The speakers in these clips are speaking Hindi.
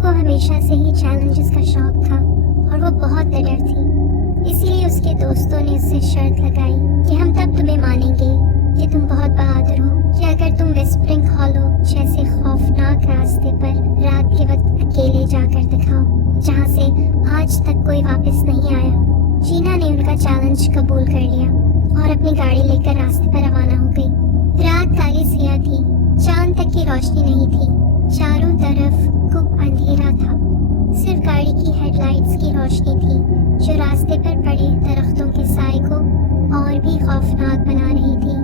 को हमेशा से ही चैलेंजेस का शौक था और वो बहुत निडर थी। इसीलिए उसके दोस्तों ने उससे शर्त लगाई कि हम तब तुम्हें मानेंगे कि तुम बहुत बहादुर हो कि अगर तुम विस्परिंग हॉलो जैसे खौफनाक रास्ते पर रात के वक्त अकेले जाकर दिखाओ, जहाँ से आज तक कोई वापस नहीं आया। जीना ने उनका चैलेंज कबूल कर लिया और अपनी गाड़ी लेकर रास्ते पर रवाना हो गई। रात काली सिया थी, चांद तक की रोशनी नहीं थी, चारों तरफ गुप अंधेरा था। सिर्फ गाड़ी की हेडलाइट्स की रोशनी थी जो रास्ते पर पड़े दरख्तों के साए को और भी खौफनाक बना रही थी।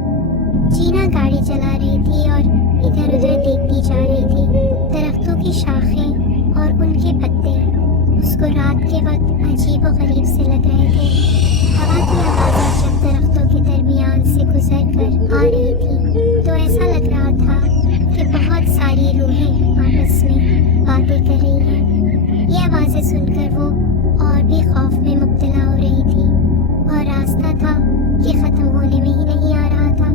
जीना गाड़ी चला रही थी और इधर उधर देखती जा रही थी। दरख्तों की शाखें और उनके पत्ते उसको रात के वक्त अजीब व गरीब से लग रहे थे। हवा की आवाज़ जब दरख्तों के दरमियान से गुजर कर आ रही थी तो ऐसा लग रहा था कि बहुत सारी रूहें आपस में बातें कर रही हैं। ये आवाज़ें सुनकर वो और भी खौफ में मुब्तला हो रही थी और रास्ता था कि ख़त्म होने में ही नहीं आ रहा था।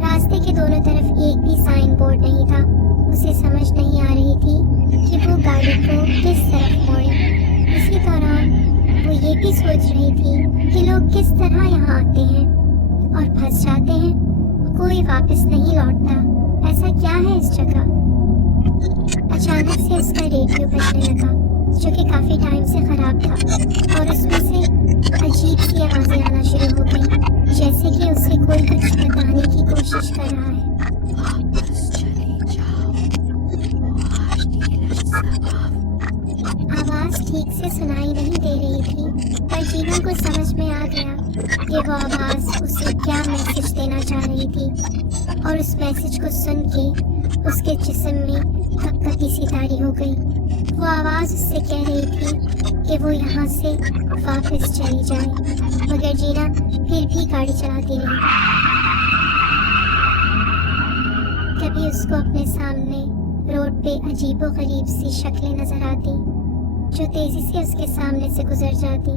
रास्ते के दोनों तरफ एक भी साइन बोर्ड नहीं था। उसे समझ नहीं आ रही थी कि वो गाड़ी को किस तरफ मोड़े। इसी दौरान वो ये भी सोच रही थी कि लोग किस तरह यहाँ आते हैं और फंस जाते हैं, कोई वापस नहीं लौटता। ऐसा क्या है इस जगह? अचानक से उसका रेडियो बजने लगा जो कि काफी टाइम से खराब था और उसमें से अजीब सी आवाजें आना शुरू हो गई, जैसे कि उसे कोई कुछ बताने की कोशिश कर रहा है। आवाज ठीक से सुनाई नहीं दे रही थी, पर जीना को समझ में आ गया कि वो आवाज उसे क्या मैसेज देना चाह रही थी और उस मैसेज को सुन के उसके जिस्म में धकधकी सी तारी हो गई। वो आवाज उससे कह रही थी कि वो यहाँ से वापस चली जाए, मगर जीना फिर भी गाड़ी चलाती रही। कभी उसको अपने सामने रोड पे अजीबोगरीब सी शक्लें नजर आती जो तेजी से उसके सामने से गुजर जाती,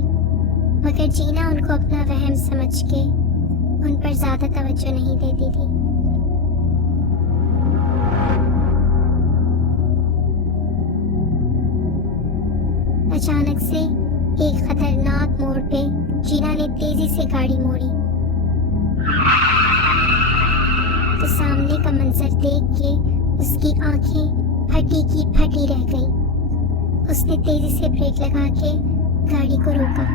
मगर जीना उनको अपना वहम समझ के उन पर ज्यादा तवज्जो नहीं देती थी। अचानक से एक खतरनाक मोड़ पे जीना ने तेजी से गाड़ी मोड़ी तो सामने का मंजर देख के उसकी आंखें फटी की फटी रह गईं। उसने तेजी से ब्रेक लगा के गाड़ी को रोका।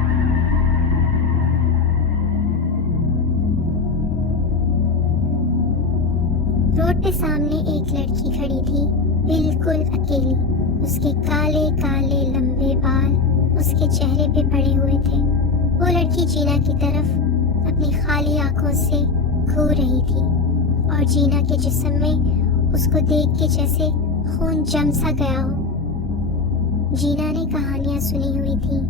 रोड पे सामने एक लड़की खड़ी थी, बिल्कुल अकेली। उसके काले काले लंबे बाल उसके चेहरे पे पड़े हुए थे। वो लड़की जीना की तरफ अपनी खाली आंखों से घूर रही थी और जीना के जिस्म में उसको देख के जैसे खून जम सा गया हो। जीना ने कहानियां सुनी हुई थी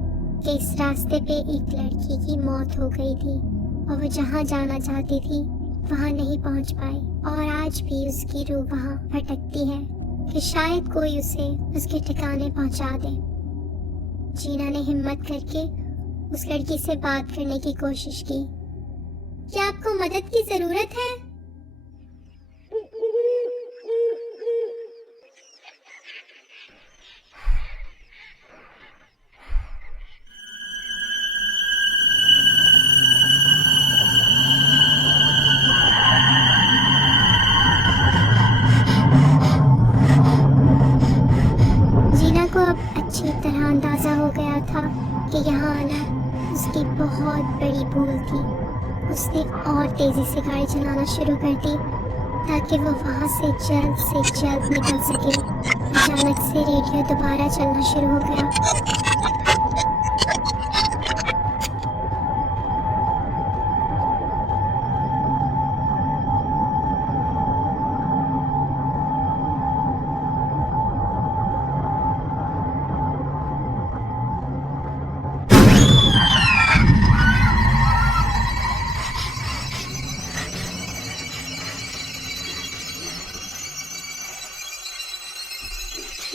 कि इस रास्ते पे एक लड़की की मौत हो गई थी और वो जहाँ जाना चाहती थी वहाँ नहीं पहुँच पाई और आज भी उसकी रूह वहाँ भटकती है कि शायद कोई उसे उसके ठिकाने पहुँचा दे। जीना ने हिम्मत करके उस लड़की से बात करने की कोशिश की। क्या आपको मदद की जरूरत है? अच्छी तरह अंदाजा हो गया था कि यहाँ आना उसकी बहुत बड़ी भूल थी। उसने और तेजी से गाड़ी चलाना शुरू कर दी ताकि वो वहाँ से जल्द निकल सके। अचानक से रेडियो दोबारा चलना शुरू हो गया।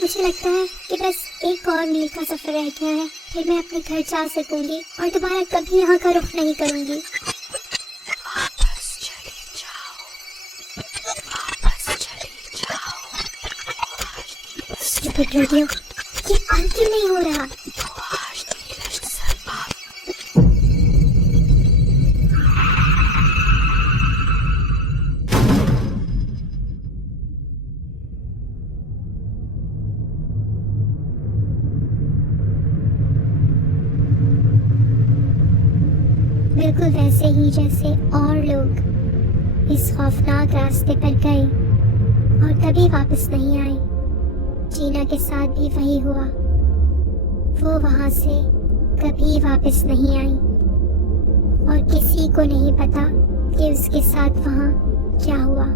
मुझे लगता है कि बस एक और मील का सफर रह गया है, फिर मैं अपने घर जा सकूंगी और दोबारा कभी यहाँ का रुख नहीं करूंगी। वापस चली जाओ। Stupid radio. और क्यों नहीं हो रहा? Du hast die letzte Mal. बिल्कुल वैसे ही जैसे और लोग इस खौफनाक रास्ते पर गए और कभी वापस नहीं आए। जीना के साथ भी वही हुआ। वो वहां से कभी वापस नहीं आई और किसी को नहीं पता कि उसके साथ वहां क्या हुआ।